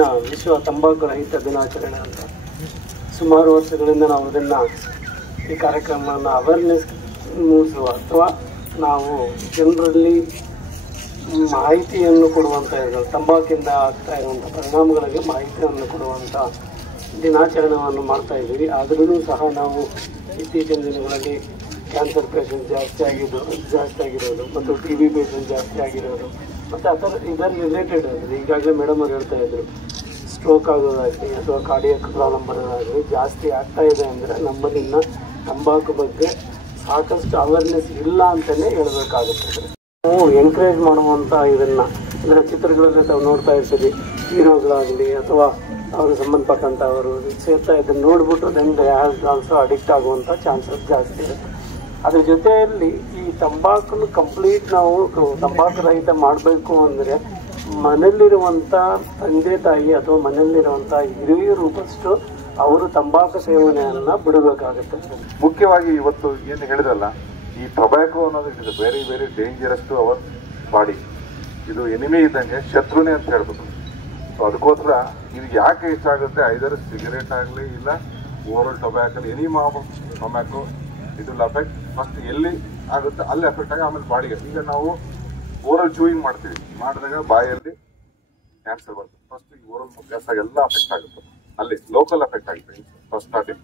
ದಿನ ವಿಶ್ವ ತಂಬಾಕು ರಹಿತ ದಿನಾಚರಣೆ ಅಂತ. ಸುಮಾರು ವರ್ಷಗಳಿಂದ ನಾವು ಅದನ್ನು ಈ ಕಾರ್ಯಕ್ರಮವನ್ನು ಅವೇರ್ನೆಸ್ ಮೂಡಿಸುವ ಅಥವಾ ನಾವು ಜನರಲ್ಲಿ ಮಾಹಿತಿಯನ್ನು ಕೊಡುವಂಥ ತಂಬಾಕಿಂದ ಆಗ್ತಾ ಇರುವಂಥ ಪರಿಣಾಮಗಳಿಗೆ ಮಾಹಿತಿಯನ್ನು ಕೊಡುವಂಥ ದಿನಾಚರಣೆಯನ್ನು ಮಾಡ್ತಾ ಇದ್ದೀವಿ. ಆದ್ರೂ ಸಹ ನಾವು ಇತ್ತೀಚಿನ ದಿನಗಳಲ್ಲಿ ಕ್ಯಾನ್ಸರ್ ಪೇಷಂಟ್ ಜಾಸ್ತಿ ಆಗಿರೋದು ಮತ್ತು ಟಿ ಬಿ ಪೇಷಂಟ್ ಜಾಸ್ತಿ ಆಗಿರೋದು ಮತ್ತು ಇದರ ರಿಲೇಟೆಡ್ ಈಗಾಗಲೇ ಮೇಡಮ್ ಅವ್ರು ಹೇಳ್ತಾ ಇದ್ರು, ಸ್ಟ್ರೋಕ್ ಆಗೋದಾಗಲಿ ಅಥವಾ ಕಾರ್ಡಿಯಕ್ ಪ್ರಾಬ್ಲಮ್ ಬರೋದಾಗಲಿ ಜಾಸ್ತಿ ಆಗ್ತಾ ಇದೆ ಅಂದರೆ ನಮ್ಮಲ್ಲಿ ಇನ್ನು ತಂಬಾಕು ಬಗ್ಗೆ ಸಾಕಷ್ಟು ಅವೇರ್ನೆಸ್ ಇಲ್ಲ ಅಂತಲೇ ಹೇಳಬೇಕಾಗುತ್ತದೆ. ನಾವು ಎಂಕರೇಜ್ ಮಾಡುವಂಥ ಇದನ್ನು ಅಂದರೆ ಚಿತ್ರಗಳಲ್ಲಿ ತಾವು ನೋಡ್ತಾ ಇರ್ತೀವಿ, ಹೀರೋಗಳಾಗಲಿ ಅಥವಾ ಅವರು ಸಂಬಂಧಪಟ್ಟಂಥವರು ಸೇರ್ತಾ ಇದನ್ನು ನೋಡಿಬಿಟ್ಟು then they has also addict ಆಗುವಂಥ ಚಾನ್ಸಸ್ ಜಾಸ್ತಿ ಇರುತ್ತೆ. ಅದ್ರ ಜೊತೆಯಲ್ಲಿ ಈ ತಂಬಾಕನ್ನು ಕಂಪ್ಲೀಟ್ ನಾವು ತಂಬಾಕು ರಹಿತ ಮಾಡಬೇಕು ಅಂದರೆ ಮನೆಯಲ್ಲಿರುವಂಥ ತಂದೆ ತಾಯಿ ಅಥವಾ ಮನೆಯಲ್ಲಿರುವಂಥ ಹಿರಿಯರು ಫಸ್ಟು ಅವರು ತಂಬಾಕು ಸೇವನೆಯನ್ನು ಬಿಡಬೇಕಾಗುತ್ತೆ. ಮುಖ್ಯವಾಗಿ ಇವತ್ತು ಏನು ಹೇಳಿದ್ರಲ್ಲ, ಈ ಟೊಬ್ಯಾಕೋ ಅನ್ನೋದು ಇದು very very dangerous to our body. ಇದು ಎನಿಮಿ ಇದ್ದಂಗೆ, ಶತ್ರುನೇ ಅಂತ ಹೇಳ್ಬೋದು. ಸೊ ಅದಕ್ಕೋಸ್ಕರ ಇದು ಯಾಕೆ ಹೆಚ್ಚಾಗುತ್ತೆ, ಐದರ್ ಸಿಗರೇಟ್ ಆಗಲಿ ಇಲ್ಲ oral tobacco, any tobacco it will affect. First ಎಲ್ಲಿ ಆಗುತ್ತೆ ಅಲ್ಲಿ ಎಫೆಕ್ಟ್ ಆಗಿ ಆಮೇಲೆ ಬಾಡಿಗೆ. ಈಗ ನಾವು ಓರಲ್ ಚೂಯಿಂಗ್ ಮಾಡ್ತೀವಿ, ಮಾಡಿದಾಗ ಬಾಯಲ್ಲಿ ಕ್ಯಾನ್ಸರ್ ಬರ್ತದೆ. ಫಸ್ಟ್ ಈ ಓರಲ್ ಗ್ಯಾಸ್ ಎಲ್ಲ ಅಫೆಕ್ಟ್ ಆಗುತ್ತೆ, ಅಲ್ಲಿ ಲೋಕಲ್ ಎಫೆಕ್ಟ್ ಆಗುತ್ತೆ ಫಸ್ಟ್ ಸ್ಟಾರ್ಟಿಂಗ್.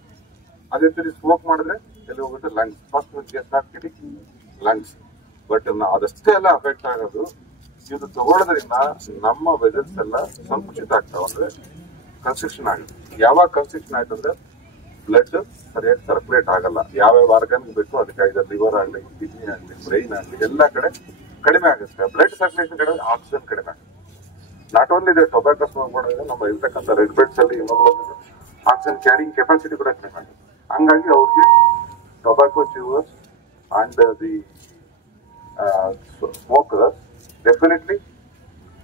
ಅದೇ ರೀತಿ ಸ್ಮೋಕ್ ಮಾಡಿದ್ರೆ ಎಲ್ಲಿ ಹೋಗುತ್ತೆ lungs, first start getting lungs. But ಅದಷ್ಟೇ ಎಲ್ಲ ಅಫೆಕ್ಟ್ ಆಗೋದು ಇದು ತಗೊಳ್ಳೋದ್ರಿಂದ ನಮ್ಮ ವೆಜಲ್ಸ್ ಎಲ್ಲ ಸಂಕುಚಿತ ಆಗ್ತಾವ, ಅಂದ್ರೆ ಕನ್ಸ್ಟ್ರಕ್ಷನ್ ಆಗುತ್ತೆ. ಯಾವಾಗ ಕನ್ಸ್ಟ್ರಕ್ಷನ್ ಆಯ್ತು ಅಂದ್ರೆ ಬ್ಲಡ್ ಸರಿಯಾಗಿ ಸರ್ಕ್ಯುಲೇಟ್ ಆಗಲ್ಲ. ಯಾವ್ಯಾವ ಆರ್ಗನ್ ಬೇಕು ಅದಕ್ಕೆ, ಲಿವರ್ ಆಗಲಿ, ಕಿಡ್ನಿ ಆಗಲಿ, ಬ್ರೈನ್ ಆಗಲಿ, ಎಲ್ಲ ಕಡೆ ಕಡಿಮೆ ಆಗುತ್ತೆ. ಬ್ಲಡ್ ಸರ್ಕ್ಯುಲೇಷನ್ ಕಡಿಮೆ, ಆಕ್ಸಿಜನ್ ಕಡಿಮೆ ಆಗುತ್ತೆ. ನಾಟ್ ಓನ್ಲಿ ಇದೆ ಟೊಬ್ಯಾಕೋ ಸ್ಮೋಕ್ ಮಾಡೋದ್ರಿಂದ ನಮ್ಮ ಇರ್ತಕ್ಕಂಥ ರೆಡ್ ಬ್ಲಡ್ಸ್ ಅಲ್ಲಿ ಆಕ್ಸಿಜನ್ ಕ್ಯಾರಿಂಗ್ ಕೆಪಾಸಿಟಿ ಕೂಡ ಕಡಿಮೆ ಆಗುತ್ತೆ. ಹಂಗಾಗಿ ಅವ್ರಿಗೆ tobacco chewers and the smokers definitely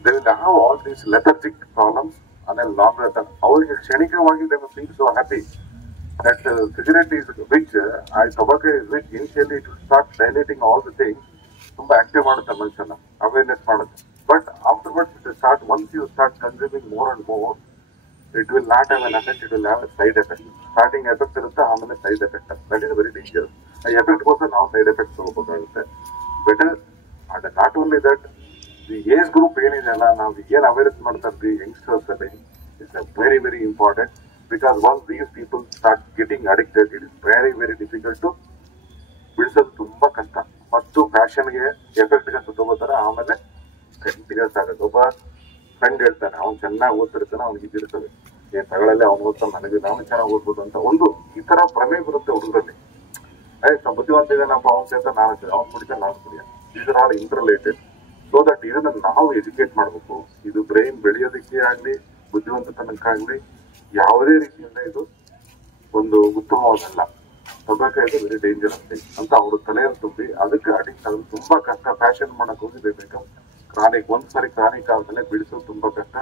they will have all these lethargic problems and then longer term. ಅವರಿಗೆ ಕ್ಷಣಿಕವಾಗಿ they will feel so happy that cigarette is which tobacco is which initially it will start dilating all the things, ತುಂಬಾ active ಮಾಡುತ್ತೆ ಮನುಷ್ಯನ, awareness ಮಾಡುತ್ತೆ. But afterwards it will start, once you start consuming more and more, it will not have an effect, it will have a side effect. Starting effect ಇರುತ್ತೆ, ಆಮೇಲೆ side effect. That is very dangerous. ಆ effect ಗೋಸ್ಕರ ನಾವು side effect ತಗೋಬೇಕಾಗುತ್ತೆ. Better and not only that, the age group ಏನಿದೆಯಲ್ಲ, ನಾವು ಏನು awareness ಮಾಡ್ತಾ ಇರ್ತೀವಿ ಯಂಗ್ಸ್ಟರ್ಸ್ ಅಲ್ಲಿ, it's very very important. Because once these people start getting addicted, it is very very difficult to ಬಿಡಿಸೋದು, ತುಂಬಾ ಕಷ್ಟ. ಮತ್ತು ಫ್ಯಾಷನ್ಗೆ ಎಫೆಕ್ಟ್ಗೆ ತಗೋತಾರೆ, ಆಮೇಲೆ ಕಂಟಿನ್ಯೂಸ್ ಆಗುತ್ತೆ. ಒಬ್ಬ ಫ್ರೆಂಡ್ ಹೇಳ್ತಾನೆ, ಅವ್ನು ಚೆನ್ನಾಗಿ ಓದ್ತಿರ್ತಾನೆ, ಅವ್ನಿಗೆ ಇದಿರ್ತದೆ, ಏನ್ ತಗೊಳ್ಳಲ್ಲೇ ಅವ್ನು ಓದ್ತಾನೆ, ನನಗೆ ನಾನು ಚೆನ್ನಾಗಿ ಓದ್ಬೋದು ಅಂತ ಒಂದು ಈ ತರ ಭ್ರಮೆ ಬರುತ್ತೆ ಹುಡುಗರಲ್ಲಿ. ಬುದ್ಧಿವಂತ ಇದ್ದಾನಪ್ಪ, ಅವ್ನು ಸೇರ್ತಾನೆ, ನಾನು ಅವ್ನು ಕುಡಿತಾನೆ, ನಾನು ಕುಡಿಯ. These are all interrelated. So that ಇದನ್ನ ನಾವು ಎಜುಕೇಟ್ ಮಾಡಬೇಕು. ಇದು ಬ್ರೈನ್ ಬೆಳೆಯೋದಕ್ಕೆ ಆಗಲಿ, ಬುದ್ಧಿವಂತತನಕ್ಕಾಗಲಿ ಯಾವುದೇ ರೀತಿಯಿಂದ ಇದು ಒಂದು ಉತ್ತಮವಾದಲ್ಲ. ಟೊಬ್ಯಾಕೋ ಇದು ವೆರಿ ಡೇಂಜರಸ್ ಥಿಂಗ್ ಅಂತ ಅವರು ತಲೆಯಲ್ಲಿ ತುಂಬಿ ಅದಕ್ಕೆ ಅಡಿಕ್ಟ್ ಆಗೋದು ತುಂಬಾ ಕಷ್ಟ. ಫ್ಯಾಷನ್ ಮಾಡಕ್ ಹೋಗಿ ಬೇಕು ಕ್ರಾನಿಕ್, ಒಂದ್ಸರಿ ಕ್ರಾನಿಕ್ ಆದ್ಮೇಲೆ ಬಿಡಿಸೋದು ತುಂಬಾ ಕಷ್ಟ.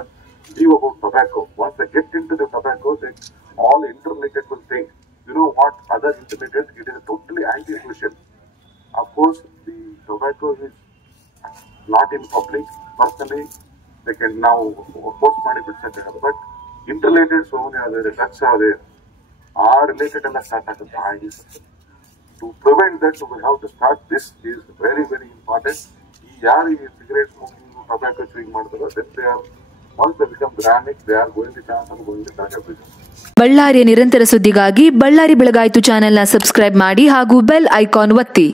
Leave about tobacco. Once they get into the tobacco, they all interrelated will think. You know what? Other interrelated, it is totally anti-social. Of course, the tobacco is not in public. Personally, they can now post money, etc. But interrelated, so many other drugs are there. Are related and start at to prevent that, we have to start. This is very very important. Yaar cigarette smoking, tobacco chewing ಮಾಡ್ತಾರೆ, then they are, once they become chronic, they are going to chance and going to diabetes. ಬಳ್ಳಾರಿಯ ನಿರಂತರ ಸುದ್ದಿಗಾಗಿ ಬಳ್ಳಾರಿ ಬೆಳಗಾಯಿತು ಚಾನೆಲ್ನ subscribe ಮಾಡಿ ಹಾಗೂ bell icon ಒತ್ತಿ.